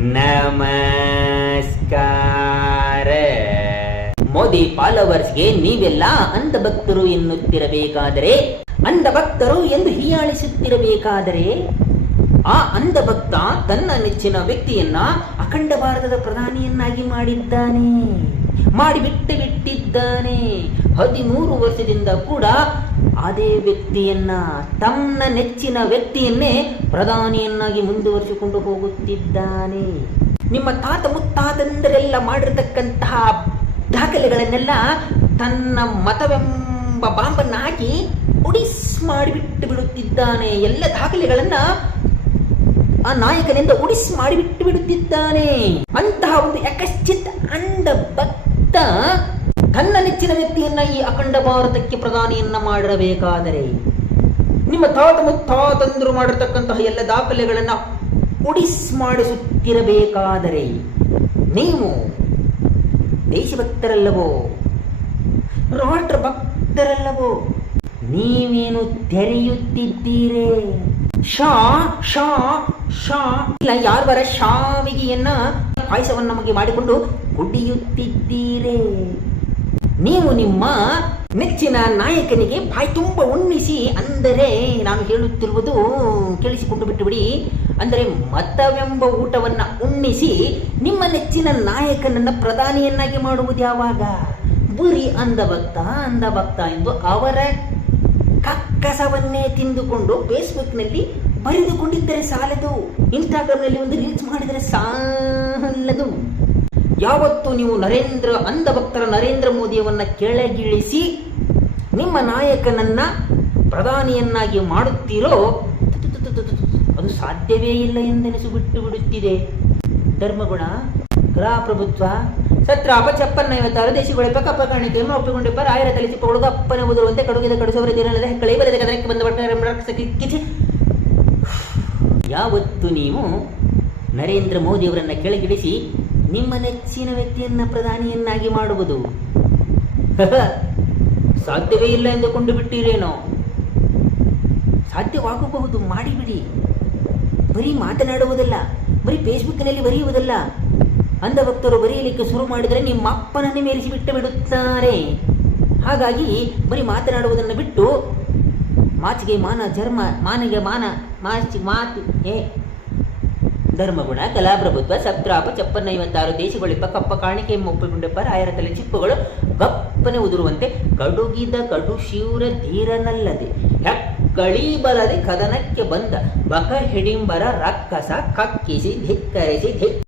ನಮಸ್ಕಾರ. ಮೋದಿ ಫಾಲೋವರ್ಸ್ಗೆ ನೀವೆಲ್ಲ ಅಂಧಭಕ್ತರು ಎನ್ನುತ್ತಿರಬೇಕಾದರೆ, ಅಂಧಭಕ್ತರು ಎಂದು ಹೀಯಾಳಿಸುತ್ತಿರಬೇಕಾದರೆ, ಆ ಅಂಧಭಕ್ತ ತನ್ನ ನೆಚ್ಚಿನ ವ್ಯಕ್ತಿಯನ್ನ ಅಖಂಡ ಭಾರತದ ಪ್ರಧಾನಿಯನ್ನಾಗಿ ಬಿಟ್ಟಿದ್ದಾನೆ. 13 ವರ್ಷದಿಂದ ಕೂಡ ಅದೇ ವ್ಯಕ್ತಿಯನ್ನ, ತನ್ನ ನೆಚ್ಚಿನ ವ್ಯಕ್ತಿಯನ್ನೇ ಪ್ರಧಾನಿಯನ್ನಾಗಿ ಮುಂದುವರಿಸಿಕೊಂಡು ಹೋಗುತ್ತಿದ್ದಾನೆ. ನಿಮ್ಮ ತಾತ ಮುತ್ತಾತಂದರೆಲ್ಲ ಮಾಡಿರತಕ್ಕಂತಹ ದಾಖಲೆಗಳನ್ನೆಲ್ಲ ತನ್ನ ಮತವೆಂಬ ಬಾಂಬನ್ನ ಹಾಕಿ ಒಡಿಸ್ ಮಾಡಿಬಿಟ್ಟು ಬಿಡುತ್ತಿದ್ದಾನೆ. ಎಲ್ಲ ದಾಖಲೆಗಳನ್ನ ಆ ನಾಯಕನಿಂದ ಒಡಿಸ್ ಮಾಡಿಬಿಟ್ಟು ಬಿಡುತ್ತಿದ್ದಾನೆ. ಅಂತಹ ಒಂದು ಯಕಶ್ಚಿತ್ ಅಂಧ ಭಕ್ತ ತನ್ನ ನೆಚ್ಚಿನ ವ್ಯಕ್ತಿಯನ್ನ ಈ ಅಖಂಡ ಭಾರತಕ್ಕೆ ಪ್ರಧಾನಿಯನ್ನ ಮಾಡಿರಬೇಕಾದರೆ, ನಿಮ್ಮ ತಾತ ಮುತ್ತಾತಂದರು ಮಾಡಿರ್ತಕ್ಕಂತಹ ಎಲ್ಲ ದಾಖಲೆಗಳನ್ನ ಒಡಿಸ್ ಮಾಡಿಸುತ್ತಿರಬೇಕಾದರೆ, ನೀವು ದೇಶಭಕ್ತರಲ್ಲವೋ, ರಾಷ್ಟ್ರ ಭಕ್ತರಲ್ಲವೋ? ನೀವೇನು ತೆರೆಯುತ್ತಿದ್ದೀರೇ? ಶಾ ಶಾ ಶಾ ಇಲ್ಲ, ಯಾರ್ವರ ಶಾವಿಗೆಯನ್ನ ಪಾಯಸವನ್ನು ನಮಗೆ ಮಾಡಿಕೊಂಡು ಕುಡಿಯುತ್ತಿದ್ದೀರೇ? ನೀವು ನಿಮ್ಮ ನೆಚ್ಚಿನ ನಾಯಕನಿಗೆ ಬಾಯಿ ತುಂಬ ಉಣ್ಣಿಸಿ, ಅಂದರೆ ನಾನು ಹೇಳುತ್ತಿರುವುದು ಕೇಳಿಸಿಕೊಂಡು ಬಿಟ್ಟು ಬಿಡಿ, ಅಂದರೆ ಮತವೆಂಬ ಊಟವನ್ನ ಉಣ್ಣಿಸಿ ನಿಮ್ಮ ನೆಚ್ಚಿನ ನಾಯಕನನ್ನ ಪ್ರಧಾನಿಯನ್ನಾಗಿ ಮಾಡುವುದು ಯಾವಾಗ? ಬುರಿ ಅಂಧಭಕ್ತ ಎಂದು ಅವರ ಕಕ್ಕಸವನ್ನೇ ತಿಂದುಕೊಂಡು ಫೇಸ್ಬುಕ್ನಲ್ಲಿ ಬರೆದುಕೊಂಡಿದ್ದರೆ ಸಾಲದು, ಇನ್ಸ್ಟಾಗ್ರಾಮ್ನಲ್ಲಿ ಒಂದು ರೀಲ್ಸ್ ಮಾಡಿದರೆ ಸಾಲದು. ಯಾವತ್ತು ನೀವು ಅಂಧಭಕ್ತರ ನರೇಂದ್ರ ಮೋದಿಯವನ್ನ ಕೆಳಗಿಳಿಸಿ ನಿಮ್ಮ ನಾಯಕನನ್ನ ಪ್ರಧಾನಿಯನ್ನಾಗಿ ಮಾಡುತ್ತೀರೋ, ಅದು ಸಾಧ್ಯವೇ ಇಲ್ಲ ಎಂದೆನಿಸು ಬಿಟ್ಟು ಬಿಡುತ್ತಿದೆ. ಧರ್ಮಗುಣ, ಗೃಹಪ್ರಭುತ್ವ, ಸತ್ರಾಪ 56 ದೇಶಗಳ ಕಪ್ಪ ಕಾಣಿಕೆಯನ್ನು ಒಪ್ಪಿಕೊಂಡಿಪ್ಪ, ರಾಯರ ತಲೆಸಿಪ್ಪಗಳು ಅಪ್ಪನೆ ಓದುವಂತೆ ಕಡುಗಿದ ಕಡುಸವರ ದಿನದ ಹೆಕ್ಕಳೆ ಬರೆದ ಕದನಕ್ಕೆ ಬಂದ ಬಟ್ಟೆ. ಯಾವತ್ತು ನೀವು ನರೇಂದ್ರ ಮೋದಿಯವರನ್ನ ಕೆಳಗಿಳಿಸಿ ನಿಮ್ಮ ನೆಚ್ಚಿನ ವ್ಯಕ್ತಿಯನ್ನ ಪ್ರಧಾನಿಯನ್ನಾಗಿ ಮಾಡುವುದು ಸಾಧ್ಯವೇ ಇಲ್ಲ ಎಂದುಕೊಂಡು ಬಿಟ್ಟಿರೇನೋ? ಸಾಧ್ಯವಾಗಬಹುದು, ಮಾಡಿಬಿಡಿ. ಬರೀ ಮಾತನಾಡುವುದಲ್ಲ, ಬರೀ ಫೇಸ್ಬುಕ್ನಲ್ಲಿ ಬರೆಯುವುದಲ್ಲ. ಅಂಧಭಕ್ತರು ಬರೆಯಲಿಕ್ಕೆ ಶುರು ಮಾಡಿದರೆ ನಿಮ್ಮ ಅಪ್ಪನನ್ನೇ ಮೇರಿಸಿ ಬಿಟ್ಟು ಬಿಡುತ್ತಾರೆ. ಹಾಗಾಗಿ ಬರೀ ಮಾತನಾಡುವುದನ್ನು ಬಿಟ್ಟು ಮಾತಿಗೆ ಮಾನ, ಧರ್ಮಗುಣ, ಕಲಾಪ್ರಭುತ್ವ, ಸತ್ರಾಪ 56 ದೇಶಗಳಿಪ್ಪ ಕಪ್ಪ ಕಾಣಿಕೆ ಒಪ್ಪಿಕೊಂಡಪ್ಪ, ರಾಯರ ತಲೆ ಚಿಪ್ಪುಗಳು ಗಪ್ಪನೆ ಉದುರುವಂತೆ ಕಡುಗಿದ ಕಡು ಶಿವರ ಧೀರನಲ್ಲದೆ ಹೆಕ್ಕಳಿ ಬರದೆ ಕದನಕ್ಕೆ ಬಂದ ಬಕ ಹಿಡಿಂಬರ ರಕ್ಕಸ ಕಕ್ಕಿಸಿ ಧಿಕ್ಕರಿಸಿ